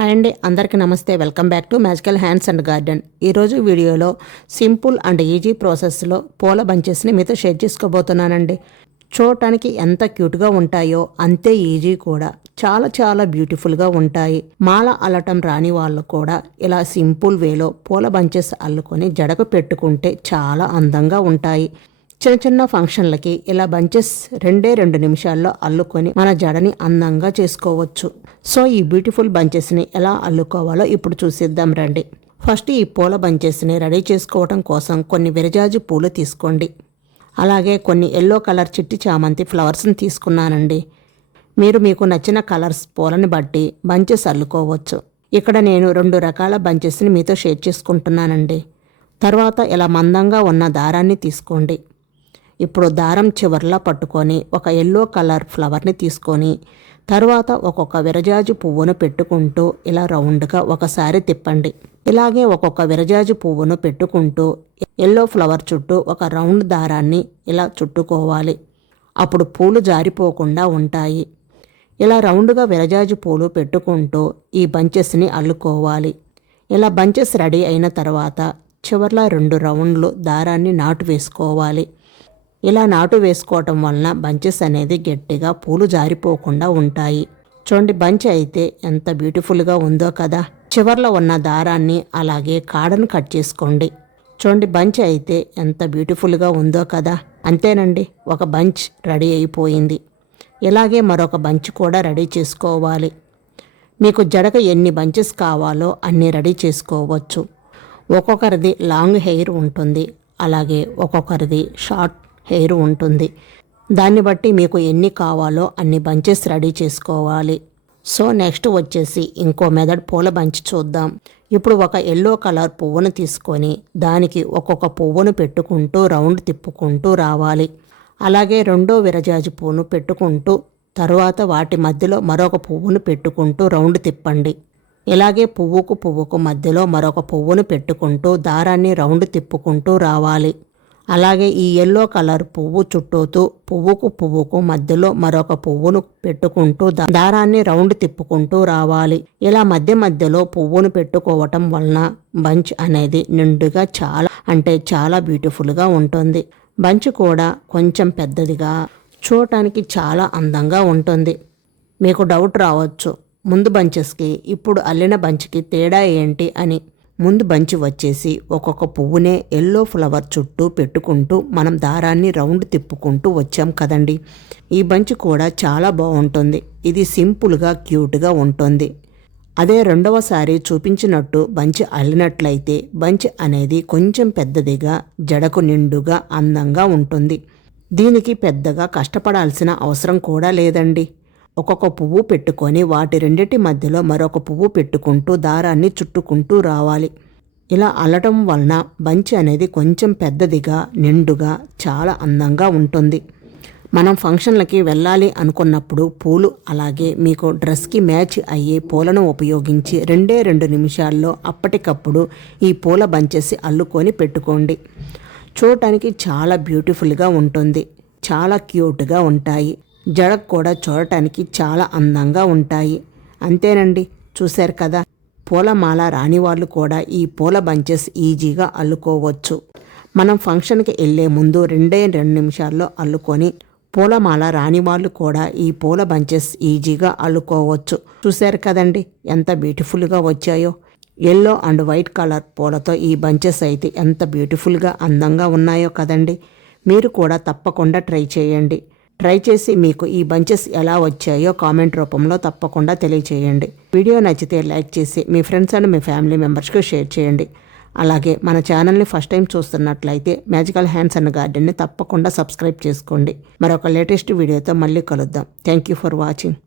Hi అండి, అందరికీ నమస్తే. Welcome back to magical hands and garden. ఈరోజు వీడియోలో సింపుల్ అండ్ ఈజీ ప్రాసెస్లో పూల బంచెస్ని మీతో షేర్ చేసుకోబోతున్నానండి. చూడటానికి ఎంత క్యూట్గా ఉంటాయో అంతే ఈజీ కూడా. చాలా చాలా బ్యూటిఫుల్గా ఉంటాయి. మాల అల్లటం రాని వాళ్ళు కూడా ఇలా సింపుల్ వేలో పూల బంచెస్ అల్లుకొని జడకు పెట్టుకుంటే చాలా అందంగా ఉంటాయి. చిన్న చిన్న ఫంక్షన్లకి ఇలా బంచెస్ 2 నిమిషాల్లో అల్లుకొని మన జడని అందంగా చేసుకోవచ్చు. సో ఈ బ్యూటిఫుల్ బంచెస్ని ఎలా అల్లుకోవాలో ఇప్పుడు చూసేద్దాం రండి. ఫస్ట్ ఈ పూల బంచెస్ని రెడీ చేసుకోవడం కోసం కొన్ని విరజాజి పూలు తీసుకోండి. అలాగే కొన్ని ఎల్లో కలర్ చిట్టి చామంతి ఫ్లవర్స్ని తీసుకున్నానండి. మీకు నచ్చిన కలర్స్ పూలని బట్టి బంచెస్ అల్లుకోవచ్చు. ఇక్కడ నేను 2 రకాల బంచెస్ని మీతో షేర్ చేసుకుంటున్నానండి. తర్వాత ఇలా మందంగా ఉన్న దారాన్ని తీసుకోండి. ఇప్పుడు దారం చివర్లా పట్టుకొని ఒక ఎల్లో కలర్ ఫ్లవర్ని తీసుకొని తర్వాత ఒక్కొక్క విరజాజి పువ్వును పెట్టుకుంటూ ఇలా రౌండ్గా ఒకసారి తిప్పండి. ఇలాగే ఒక్కొక్క విరజాజి పువ్వును పెట్టుకుంటూ ఎల్లో ఫ్లవర్ చుట్టూ ఒక రౌండ్ దారాన్ని ఇలా చుట్టుకోవాలి. అప్పుడు పూలు జారిపోకుండా ఉంటాయి. ఇలా రౌండ్గా విరజాజి పూలు పెట్టుకుంటూ ఈ బంచెస్ని అల్లుకోవాలి. ఇలా బంచెస్ రెడీ అయిన తర్వాత చివర్లా 2 రౌండ్లు దారాన్ని నాటు వేసుకోవాలి. ఇలా నాటు వేసుకోవటం వలన బంచెస్ అనేది గట్టిగా పూలు జారిపోకుండా ఉంటాయి. చూడండి, బంచ్ అయితే ఎంత బ్యూటిఫుల్గా ఉందో కదా. చివర్లో ఉన్న దారాన్ని అలాగే కాడను కట్ చేసుకోండి. చూడండి, బంచ్ అయితే ఎంత బ్యూటిఫుల్గా ఉందో కదా. అంతేనండి, ఒక బంచ్ రెడీ అయిపోయింది. ఇలాగే మరొక బంచ్ కూడా రెడీ చేసుకోవాలి. మీకు జడకు ఎన్ని బంచెస్ కావాలో అన్ని రెడీ చేసుకోవచ్చు. ఒక్కొక్కరిది లాంగ్ హెయిర్ ఉంటుంది, అలాగే ఒక్కొక్కరిది షార్ట్ హెయిర్ ఉంటుంది. దాన్ని బట్టి మీకు ఎన్ని కావాలో అన్ని బంచెస్ రెడీ చేసుకోవాలి. సో నెక్స్ట్ వచ్చేసి ఇంకో మెథడ్ పూల బంచ్ చూద్దాం. ఇప్పుడు ఒక ఎల్లో కలర్ పువ్వును తీసుకొని దానికి ఒక్కొక్క పువ్వును పెట్టుకుంటూ రౌండ్ తిప్పుకుంటూ రావాలి. అలాగే రెండో విరజాజి పువ్వును పెట్టుకుంటూ తర్వాత వాటి మధ్యలో మరొక పువ్వును పెట్టుకుంటూ రౌండ్ తిప్పండి. ఇలాగే పువ్వుకు మధ్యలో మరొక పువ్వును పెట్టుకుంటూ దారాన్ని రౌండ్ తిప్పుకుంటూ రావాలి. అలాగే ఈ ఎల్లో కలర్ పువ్వు చుట్టూతూ పువ్వుకు మధ్యలో మరొక పువ్వును పెట్టుకుంటూ దారాన్ని రౌండ్ తిప్పుకుంటూ రావాలి. ఇలా మధ్యలో పువ్వును పెట్టుకోవటం వలన బంచ్ అనేది నిండుగా చాలా బ్యూటిఫుల్గా ఉంటుంది. బంచ్ కూడా కొంచెం పెద్దదిగా చూడటానికి చాలా అందంగా ఉంటుంది. మీకు డౌట్ రావచ్చు, ముందు బంచెస్కి ఇప్పుడు అల్లిన బంచ్కి తేడా ఏంటి అని. ముందు బంచి వచ్చేసి ఒక్కొక్క పువ్వునే ఎల్లో ఫ్లవర్ చుట్టూ పెట్టుకుంటూ మనం దారాన్ని రౌండ్ తిప్పుకుంటూ వచ్చాం కదండి. ఈ బంచ్ కూడా చాలా బాగుంటుంది. ఇది సింపుల్గా క్యూట్గా ఉంటుంది. అదే రెండవసారి చూపించినట్టు బంచ్ అల్లినట్లయితే బంచ్ అనేది కొంచెం పెద్దదిగా జడకు నిండుగా అందంగా ఉంటుంది. దీనికి పెద్దగా కష్టపడాల్సిన అవసరం కూడా లేదండి. ఒక్కొక్క పువ్వు పెట్టుకొని వాటి రెండిటి మధ్యలో మరొక పువ్వు పెట్టుకుంటూ దారాన్ని చుట్టుకుంటూ రావాలి. ఇలా అల్లటం వలన బంచ్ అనేది కొంచెం పెద్దదిగా నిండుగా చాలా అందంగా ఉంటుంది. మనం ఫంక్షన్లకి వెళ్ళాలి అనుకున్నప్పుడు పూలు అలాగే మీకు డ్రెస్కి మ్యాచ్ అయ్యే పూలను ఉపయోగించి 2 నిమిషాల్లో అప్పటికప్పుడు ఈ పూల బంచెస్ అల్లుకొని పెట్టుకోండి. చూడటానికి చాలా బ్యూటిఫుల్గా ఉంటుంది. చాలా క్యూట్గా ఉంటాయి. జడకు కూడా చూడటానికి చాలా అందంగా ఉంటాయి. అంతేనండి, చూశారు కదా. పూలమాల రాని వాళ్ళు కూడా ఈ పూల బంచెస్ ఈజీగా అల్లుకోవచ్చు. మనం ఫంక్షన్కి వెళ్ళే ముందు 2 నిమిషాల్లో అల్లుకొని పూలమాల రాని వాళ్ళు కూడా ఈ పూల బంచెస్ ఈజీగా అల్లుకోవచ్చు. చూశారు కదండి ఎంత బ్యూటిఫుల్గా వచ్చాయో. ఎల్లో అండ్ వైట్ కలర్ పూలతో ఈ బంచెస్ అయితే ఎంత బ్యూటిఫుల్గా అందంగా ఉన్నాయో కదండి. మీరు కూడా తప్పకుండా ట్రై చేయండి. ట్రై చేసి మీకు ఈ బంచెస్ ఎలా వచ్చాయో కామెంట్ రూపంలో తప్పకుండా తెలియచేయండి. వీడియో నచ్చితే లైక్ చేసి మీ ఫ్రెండ్స్ అండ్ మీ ఫ్యామిలీ మెంబర్స్కి షేర్ చేయండి. అలాగే మన ఛానల్ని ఫస్ట్ టైం చూస్తున్నట్లయితే మ్యాజికల్ హ్యాండ్స్ అండ్ గార్డెన్ని తప్పకుండా సబ్స్క్రైబ్ చేసుకోండి. మరొక లేటెస్ట్ వీడియోతో మళ్ళీ కలుద్దాం. Thank you for watching.